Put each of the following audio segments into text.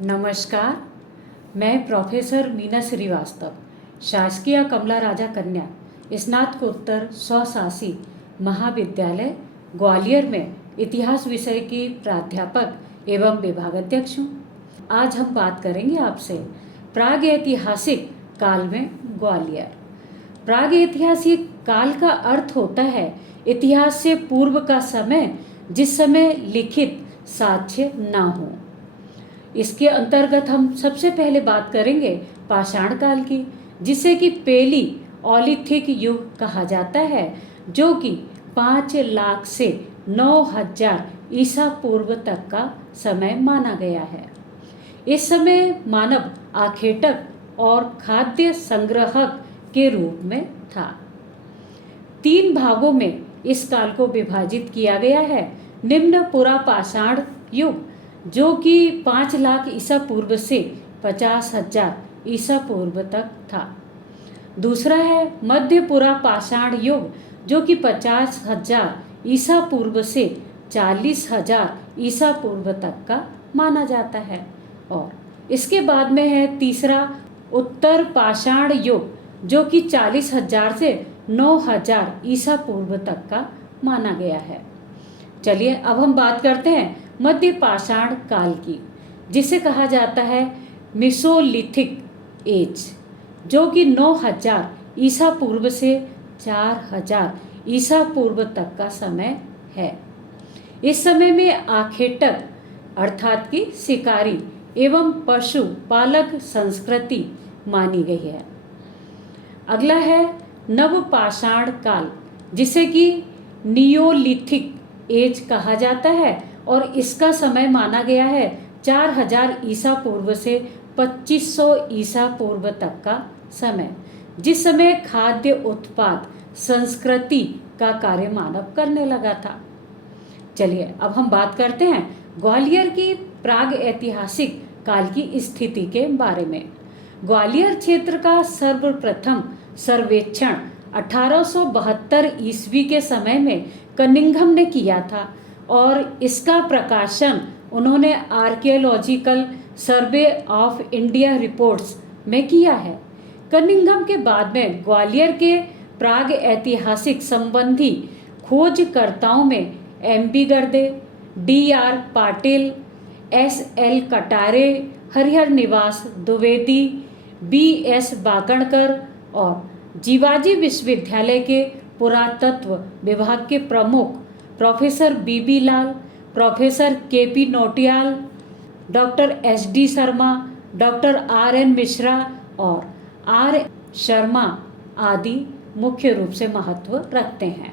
नमस्कार। मैं प्रोफेसर मीना श्रीवास्तव, शासकीय कमला राजा कन्या स्नातकोत्तर स्वशासी महाविद्यालय ग्वालियर में इतिहास विषय की प्राध्यापक एवं विभागाध्यक्ष हूँ। आज हम बात करेंगे आपसे प्रागैतिहासिक काल में ग्वालियर। प्रागैतिहासिक काल का अर्थ होता है इतिहास से पूर्व का समय, जिस समय लिखित साक्ष्य ना हो। इसके अंतर्गत हम सबसे पहले बात करेंगे पाषाण काल की, जिसे कि पहली ओलिथिक युग कहा जाता है, जो कि 5 लाख से 9,000 ईसा पूर्व तक का समय माना गया है। इस समय मानव आखेटक और खाद्य संग्रहक के रूप में था। 3 भागों में इस काल को विभाजित किया गया है। निम्न पुरा पाषाण युग, जो कि 5 लाख ईसा पूर्व से 50,000 ईसा पूर्व तक था। दूसरा है मध्य पुरा पाषाण युग, जो कि 50,000 ईसा पूर्व से 40,000 ईसा पूर्व तक का माना जाता है। और इसके बाद में है तीसरा उत्तर पाषाण युग, जो कि 40,000 से 9,000 ईसा पूर्व तक का माना गया है। चलिए अब हम बात करते हैं मध्य पाषाण काल की, जिसे कहा जाता है मेसोलिथिक एज, जो कि 9,000 ईसा पूर्व से 4,000 ईसा पूर्व तक का समय है। इस समय में आखेटक अर्थात कि शिकारी एवं पशु पालक संस्कृति मानी गई है। अगला है नवपाषाण काल, जिसे कि नियोलिथिक एज कहा जाता है, और इसका समय माना गया है 4,000 ईसा पूर्व से 2,500 ईसा पूर्व तक का समय, जिस समय खाद्य उत्पाद संस्कृति का कार्य मानव करने लगा था। चलिए अब हम बात करते हैं ग्वालियर की प्राग ऐतिहासिक काल की स्थिति के बारे में। ग्वालियर क्षेत्र का सर्वप्रथम सर्वेक्षण 1872 ईस्वी के समय में कनिंघम ने किया था, और इसका प्रकाशन उन्होंने archaeological survey of India reports में किया है। कनिंघम के बाद में ग्वालियर के प्राग ऐतिहासिक संबंधी खोजकर्ताओं में M.B. गर्दे, D.R. पाटिल, S.L. कटारे, हरिहर निवास द्विवेदी, B.S. बाकणकर और जीवाजी विश्वविद्यालय के पुरातत्व विभाग के प्रमुख professor B.B. Lal, professor K.P. Nautiyal, doctor S.D. Sharma, doctor R.N. Mishra और R. शर्मा आदि मुख्य रूप से महत्व रखते हैं।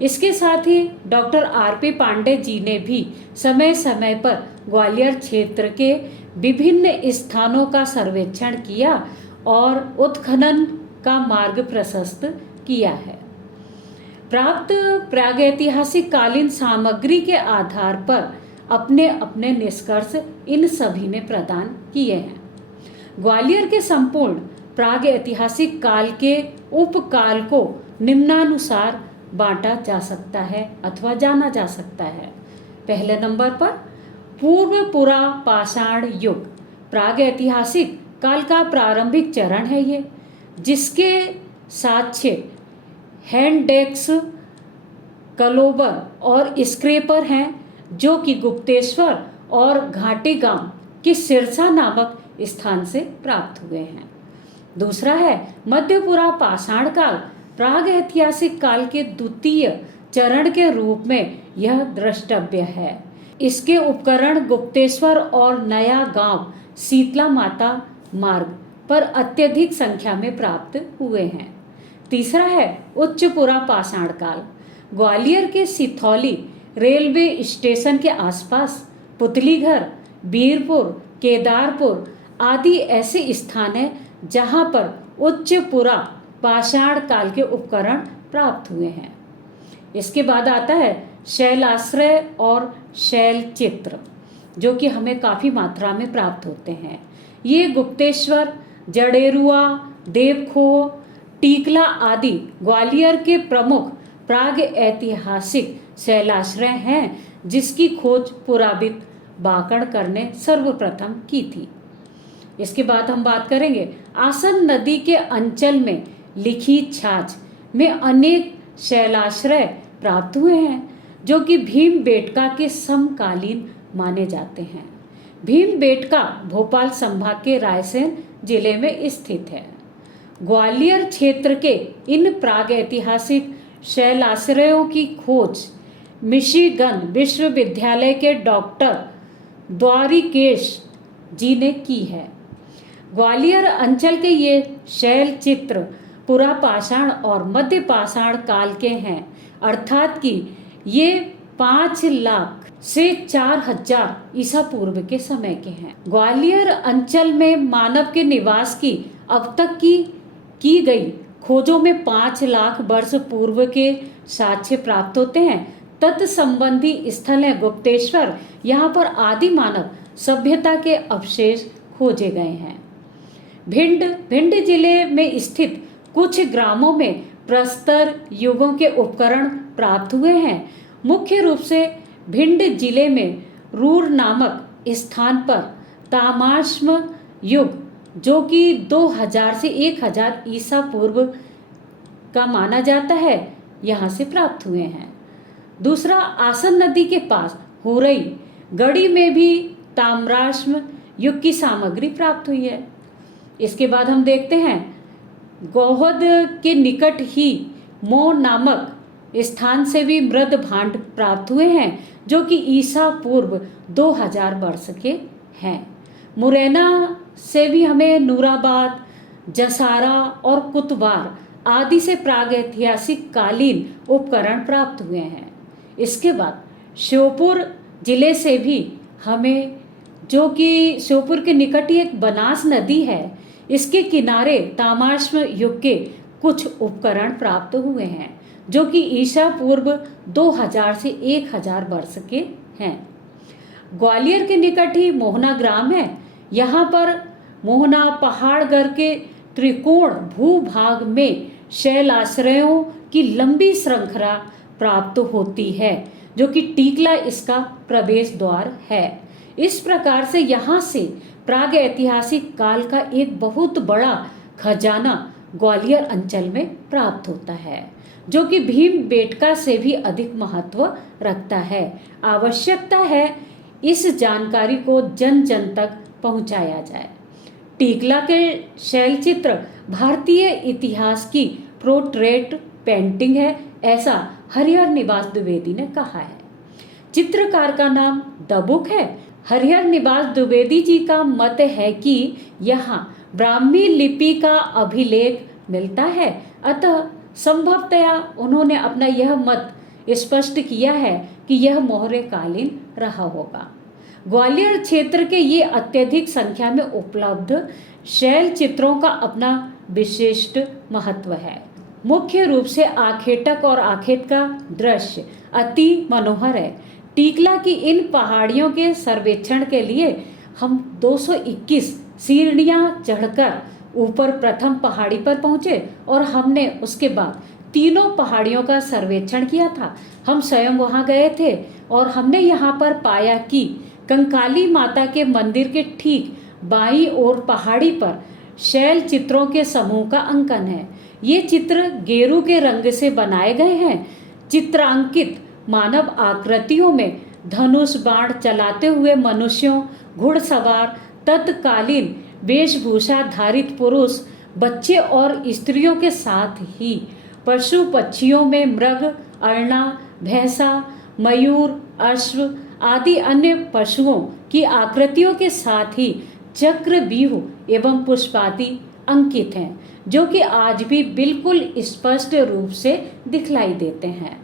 इसके साथ ही डॉक्टर R.P. पांडे जी ने भी समय समय पर ग्वालियर क्षेत्र के विभिन्न स्थानों का सर्वेक्षण किया और उत्खनन का मार्ग प्रशस्त किया है। प्राप्त प्रागैतिहासिक कालीन सामग्री के आधार पर अपने अपने निष्कर्ष इन सभी ने प्रदान किए हैं। ग्वालियर के संपूर्ण प्रागैतिहासिक काल के उपकाल को निम्नानुसार बांटा जा सकता है अथवा जाना जा सकता है। पहले नंबर पर पूर्व पुरा पाषाण युग, प्रागैतिहासिक काल का प्रारंभिक चरण है ये, जिसके साक्ष्य हैंडडेक्स, कलोबर और स्क्रेपर हैं, जो कि गुप्तेश्वर और घाटी गांव के सिरसा नामक स्थान से प्राप्त हुए हैं। दूसरा है मध्यपुरा पाषाण काल, प्राग ऐतिहासिक काल के द्वितीय चरण के रूप में यह द्रष्टव्य है। इसके उपकरण गुप्तेश्वर और नया गांव शीतला माता मार्ग पर अत्यधिक संख्या में प्राप्त हुए हैं। तीसरा है उच्चपुरा पाषाण काल, ग्वालियर के सिथौली रेलवे स्टेशन के आसपास पुतलीघर, बीरपुर, केदारपुर आदि ऐसे स्थान हैं जहां पर उच्चपुरा पाषाण काल के उपकरण प्राप्त हुए हैं। इसके बाद आता है शैलाश्रय और शैल चित्र, जो कि हमें काफ़ी मात्रा में प्राप्त होते हैं। ये गुप्तेश्वर, जडेरुआ, देवखो, टीकला आदि ग्वालियर के प्रमुख प्राग ऐतिहासिक शैलाश्रय हैं, जिसकी खोज पुराविद बाकड़कर ने सर्वप्रथम की थी। इसके बाद हम बात करेंगे आसन नदी के अंचल में लिखी छाछ में अनेक शैलाश्रय प्राप्त हुए हैं जो कि भीमबेटका के समकालीन माने जाते हैं। भीमबेटका भोपाल संभाग के रायसेन जिले में स्थित है। ग्वालियर क्षेत्र के इन प्रागैतिहासिक शैलाश्रयों की खोज मिशिगन विश्वविद्यालय के डॉक्टर द्वारिकेश जी ने की है। ग्वालियर अंचल के ये शैल चित्र पुरापाषाण और मध्य पाषाण काल के हैं, अर्थात कि ये 5 लाख से 4000 ईसा पूर्व के समय के हैं। ग्वालियर अंचल में मानव के निवास की अब तक की गई खोजों में 5 लाख वर्ष पूर्व के साक्ष्य प्राप्त होते हैं। तत्संबंधी स्थल है गुप्तेश्वर, यहाँ पर आदि मानव सभ्यता के अवशेष खोजे गए हैं। भिंड जिले में स्थित कुछ ग्रामों में प्रस्तर युगों के उपकरण प्राप्त हुए हैं। मुख्य रूप से भिंड जिले में रूर नामक स्थान पर तामाश्म युग जो कि 2000 से 1000 ईसा पूर्व का माना जाता है, यहाँ से प्राप्त हुए हैं। दूसरा, आसन नदी के पास हुरई गढ़ी में भी ताम्राश्म युग की सामग्री प्राप्त हुई है। इसके बाद हम देखते हैं गौहद के निकट ही मो नामक स्थान से भी मृद भांड प्राप्त हुए हैं जो कि ईसा पूर्व 2000 वर्ष के हैं। मुरैना से भी हमें नूराबाद, जसारा और कुतवार आदि से प्रागैतिहासिक कालीन उपकरण प्राप्त हुए हैं। इसके बाद श्योपुर जिले से भी हमें, जो कि श्योपुर के निकट ही एक बनास नदी है, इसके किनारे तामाश्म युग के कुछ उपकरण प्राप्त हुए हैं जो कि ईसा पूर्व 2000 से 1000 वर्ष के हैं। ग्वालियर के निकट ही मोहना ग्राम है। यहाँ पर मोहना पहाड़गढ़ के त्रिकोण भूभाग में शैलाश्रयों की लंबी श्रृंखला प्राप्त होती है जो कि टीकला इसका प्रवेश द्वार है। इस प्रकार से यहाँ से प्रागैतिहासिक काल का एक बहुत बड़ा खजाना ग्वालियर अंचल में प्राप्त होता है जो कि भीमबेटका से भी अधिक महत्व रखता है। आवश्यकता है इस जानकारी को जन जन तक पहुंचाया जाए। टीकला के शैल चित्र भारतीय इतिहास की पोर्ट्रेट पेंटिंग है, ऐसा हरिहर निवास द्विवेदी ने कहा है। चित्रकार का नाम दबुक है। हरिहर निवास द्विवेदी जी का मत है कि यहाँ ब्राह्मी लिपि का अभिलेख मिलता है, अतः संभवतया उन्होंने अपना यह मत स्पष्ट किया है कि यह मौर्य कालीन रहा होगा। ग्वालियर क्षेत्र के ये अत्यधिक संख्या में उपलब्ध शैल चित्रों का अपना विशिष्ट महत्व है। मुख्य रूप से आखेटक और आखेट का दृश्य अति मनोहर है। टीकला की इन पहाड़ियों के सर्वेक्षण के लिए हम 221 सीढ़ियां चढ़कर ऊपर प्रथम पहाड़ी पर पहुंचे और हमने उसके बाद तीनों पहाड़ियों का सर्वेक्षण किया था। हम स्वयं वहां गए थे और हमने यहाँ पर पाया कि कंकाली माता के मंदिर के ठीक बाईं ओर पहाड़ी पर शैल चित्रों के समूह का अंकन है। ये चित्र गेरू के रंग से बनाए गए हैं। चित्रांकित मानव आकृतियों में धनुष बाण चलाते हुए मनुष्यों, घुड़सवार, तत्कालीन वेशभूषा धारित पुरुष, बच्चे और स्त्रियों के साथ ही पशु पक्षियों में मृग, अरना, भैंसा, मयूर, अश्व आदि अन्य पशुओं की आकृतियों के साथ ही चक्रव्यूह एवं पुष्पादि अंकित हैं जो कि आज भी बिल्कुल स्पष्ट रूप से दिखलाई देते हैं।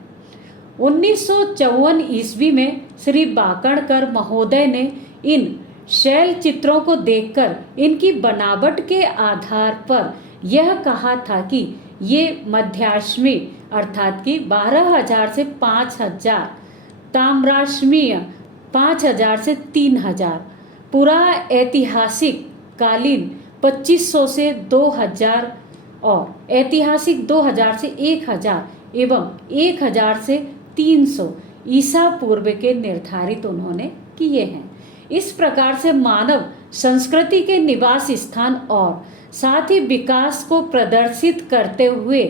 1954 ईस्वी में श्री बाकड़कर महोदय ने इन शैल चित्रों को देखकर इनकी बनावट के आधार पर यह कहा था कि ये मध्याश्मी अर्थात कि 12,000 से 5,000, ताम्राश्मीय 5,000 से 3,000, पुरा ऐतिहासिक कालीन 2500 से 2000 और ऐतिहासिक 2000 से 1000 एवं 1000 से 300 ईसा पूर्व के निर्धारित उन्होंने किए हैं। इस प्रकार से मानव संस्कृति के निवास स्थान और साथ ही विकास को प्रदर्शित करते हुए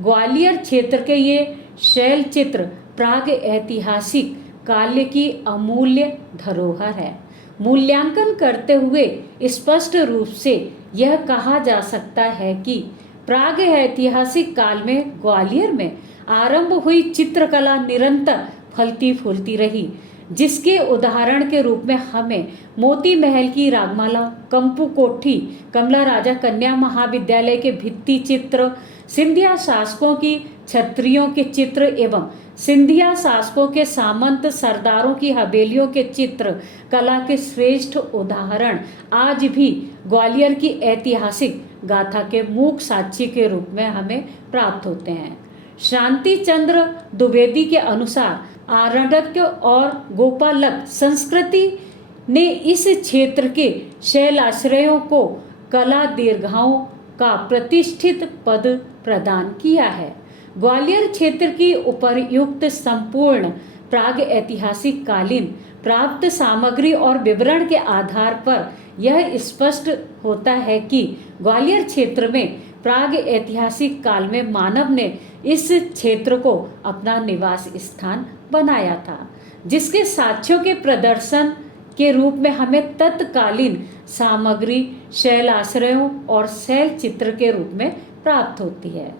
ग्वालियर क्षेत्र के ये शैल चित्र प्राग ऐतिहासिक काल की अमूल्य धरोहर है। मूल्यांकन करते हुए स्पष्ट रूप से यह कहा जा सकता है कि प्राग ऐतिहासिक काल में ग्वालियर में आरंभ हुई चित्रकला निरंतर फलती फूलती रही, जिसके उदाहरण के रूप में हमें मोती महल की रागमाला, कंपू कोठी, कमला राजा कन्या महाविद्यालय के भित्ति चित्र, सिंधिया शासकों की छत्रियों के चित्र एवं सिंधिया शासकों के सामंत सरदारों की हवेलियों के चित्र कला के श्रेष्ठ उदाहरण आज भी ग्वालियर की ऐतिहासिक गाथा के मूक साक्षी के रूप में हमें प्राप्त होते हैं। शांति चंद्र द्विवेदी के अनुसार आरण्यक और गोपालक संस्कृति ने इस क्षेत्र के शैलाश्रयों को कला दीर्घाओं का प्रतिष्ठित पद प्रदान किया है। ग्वालियर क्षेत्र की उपर्युक्त संपूर्ण प्राग ऐतिहासिक कालीन प्राप्त सामग्री और विवरण के आधार पर यह स्पष्ट होता है कि ग्वालियर क्षेत्र में प्राग ऐतिहासिक काल में मानव ने इस क्षेत्र को अपना निवास स्थान बनाया था, जिसके साक्ष्यों के प्रदर्शन के रूप में हमें तत्कालीन सामग्री शैलाश्रयों और शैल चित्र के रूप में प्राप्त होती है।